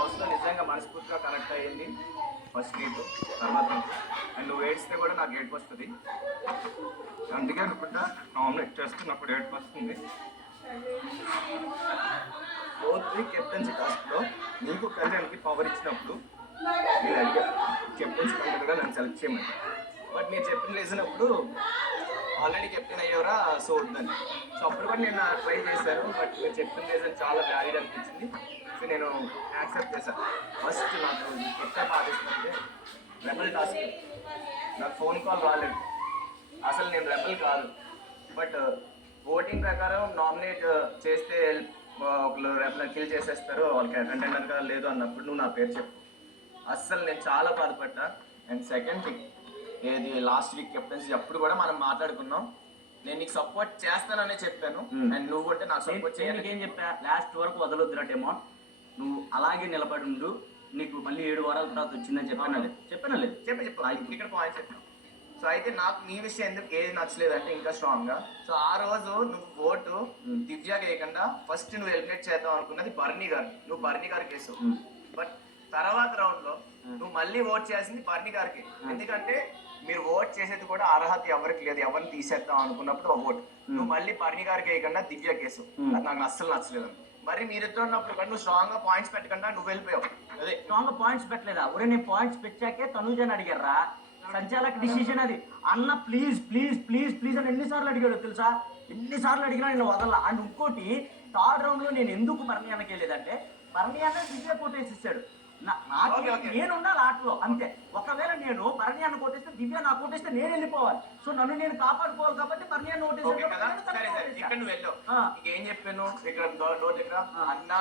హౌస్లో నిజంగా మనస్ఫూర్తిగా కనెక్ట్ అయ్యింది ఫస్ట్ నీకు, తర్వాత నీకు. అండ్ నువ్వు ఏడ్స్తే కూడా నాకు ఏడుపు వస్తుంది. అందుకే అనుకుంటా నామినేట్ చేస్తున్నప్పుడు ఏడుపు వస్తుంది. ఫోర్త్ కెప్టెన్సీ టాస్క్లో నీకు కళ్యాణ్కి పవర్ ఇచ్చినప్పుడు నేను అడిగా కెప్టెన్సీ కంటెంట్గా నన్ను సెలెక్ట్ చేయమని. బట్ నేను చెప్పిన లేచినప్పుడు ఆల్రెడీ కెప్టెన్ అయ్యేవరా సో వద్దని. సో అప్పుడు కూడా నేను ట్రై చేశాను. బట్ మీరు చెప్పిన రీజన్ చాలా వ్యాలిడ్ అనిపించింది. సో నేను యాక్సెప్ట్ చేశాను. ఫస్ట్ నాకు ఎక్కడ బాధిస్తుందంటే రెబల్ టాస్క్. నాకు ఫోన్ కాల్ రాలేదు. అసలు నేను రెబల్ కాదు. బట్ ఓటింగ్ ప్రకారం నామినేట్ చేస్తే ఒకళ్ళు రెబల్ కిల్ చేసేస్తారు, వాళ్ళకి కంటెండర్గా లేదు అన్నప్పుడు నువ్వు నా పేరు చెప్పు. అస్సలు నేను చాలా బాధపడ్డా. అండ్ సెకండ్ థింగ్, ఏది లాస్ట్ వీక్ కెప్టెన్సీ అప్పుడు కూడా మనం మాట్లాడుకున్నాం, నేను నీకు సపోర్ట్ చేస్తాననే చెప్పాను. అండ్ నువ్వు అంటే నాకు సపోర్ట్ చేయాలి. ఏం చెప్పా, లాస్ట్ వరకు వదలొద్దురా డెమోన్, నువ్వు అలాగే నిలబడి ఉండు, నీకు మళ్ళీ 7 వారాల తర్వాత వచ్చిందని చెప్పాను లేదు చెప్పి ఇక్కడ పాయింట్ చెప్పాను. సో అయితే నాకు నీ విషయం ఎందుకు ఏది నచ్చలేదు అంటే ఇంకా స్ట్రాంగ్గా, సో ఆ రోజు నువ్వు ఓటు దివ్యాకి వేయకుండా ఫస్ట్ నువ్వు ఎలిమినేట్ చేద్దాం అనుకున్నది బర్నీ గారు. నువ్వు బర్నీ గారికి వేసావు. బట్ తర్వాత రౌండ్ లో నువ్వు మళ్ళీ ఓట్ చేయాల్సింది బర్నీ గారికి. ఎందుకంటే మీరు ఓట్ చేసేది కూడా అర్హత ఎవరికి లేదు, ఎవరిని తీసేద్దాం అనుకున్నప్పుడు ఓట్ నువ్వు మళ్ళీ బర్నీ గారికి వేయకుండా దివ్య కేసు. అది నాకు అస్సలు నచ్చలేదు. మరి మీరిద్దరు ఉన్నప్పుడు కానీ నువ్వు స్ట్రాంగ్ గా పాయింట్స్ పెట్టకుండా నువ్వు వెళ్ళిపోయావు. అదే స్ట్రాంగ్ గా పాయింట్స్ పెట్టలేదా? ఒరే నేను పాయింట్స్ పెట్టాకే తనుజని అడిగారా, సంచాలక డిసిషన్ అది. అన్న ప్లీజ్ ప్లీజ్ ప్లీజ్ ప్లీజ్ అని ఎన్నిసార్లు అడిగాడు తెలుసా? ఎన్నిసార్లు అడిగినా నేను వదల. అండ్ ఇంకోటి, థర్డ్ రౌండ్ లో నేను ఎందుకు భరణి అన్నకి వెళ్ళేదంటే, భరణి అన్న దివ్య కోటేసి ఇచ్చాడు. నేను ఉండాలి ఆటలో అంతే. ఒకవేళ నేను భరణి అన్న కొట్టేస్తే, దివ్య నాకు కొట్టేస్తే నేను వెళ్ళిపోవాలి. సో నన్ను నేను కాపాడుకోవాలి కాబట్టి భరణి అన్న ఇక్కడ నువ్వు వెళ్ళావు. ఏం చెప్పాను ఇక్కడ డోర్ దగ్గర, అన్న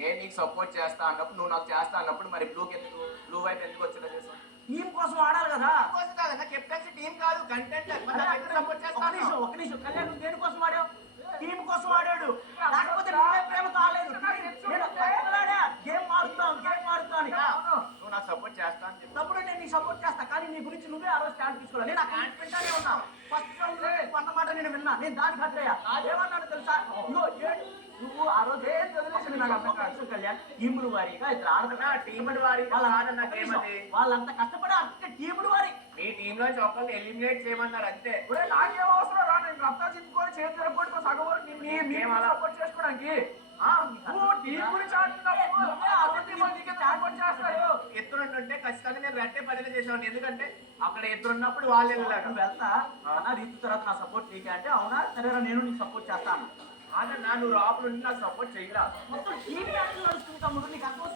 నేను నీకు సపోర్ట్ చేస్తా అన్నప్పుడు నువ్వు నాకు చేస్తా అన్నప్పుడు మరి బ్లూ వైపు ఎందుకు వచ్చేలా చేస్తావు? టీం కోసం ఆడాలి కదా. కెప్టెన్సీ టీం కాదు, కంటెంట్. ఒక నిమిషం కళ్యాణ్, నువ్వు దేనికోసం ఆడావు? టీం కోసం ఆడాడు. లేకపోతే నువ్వే ప్రేమ కాలేదు. గేమ్ మారుతాను నువ్వు నాకు సపోర్ట్ చేస్తా అని చెప్పి తప్పుడు నేను నీకు సపోర్ట్ చేస్తా. కానీ నీ గురించి నువ్వే ఆ రోజు స్టాండ్ తీసుకోవాలి. నేను ఆ కాన్ఫిడెంట్ ఉన్నా. ఫస్ట్ రౌండ్ అన్నమాట నేను విన్నా. నేను దానికి హత్రయ్యా. ఏమన్నాడు తెలుసా? నువ్వు ఆ రోజు ఏం వదిలేసింది నాకు అర్థం కాదు కళ్యాణ్. టీముడు వారిగా ఇద్దరు ఆడుతున్నా, టీముడు వారి వాళ్ళంతా కష్టపడి ఆడుతుంటే టీముడు వారి మీ టీమ్ లో ఒకరిని ఎలిమినేట్ చేయమన్నారు అంతే. నాకేం అవసరం రా, నేను రక్తాలు చింపుకొని చేతులు రప్పుకొని సగం సపోర్ట్ చేసుకోవడానికి. ఎత్తునుంటే ఖచ్చితంగా నేను రెట్టే బదిలీ చేసేవాడిని. ఎందుకంటే అక్కడ ఎత్తున్నప్పుడు వాళ్ళు వెళ్ళాక వెళ్తా రీతి తర్వాత నా సపోర్ట్ నీకే అంటే, అవునా సరేరా నేను నీకు సపోర్ట్ చేస్తాను. అదన్నా నువ్వు రాపులు నాకు సపోర్ట్ చేయరా. మొత్తం టీవీ నడుస్తుంది తమ్ముడు.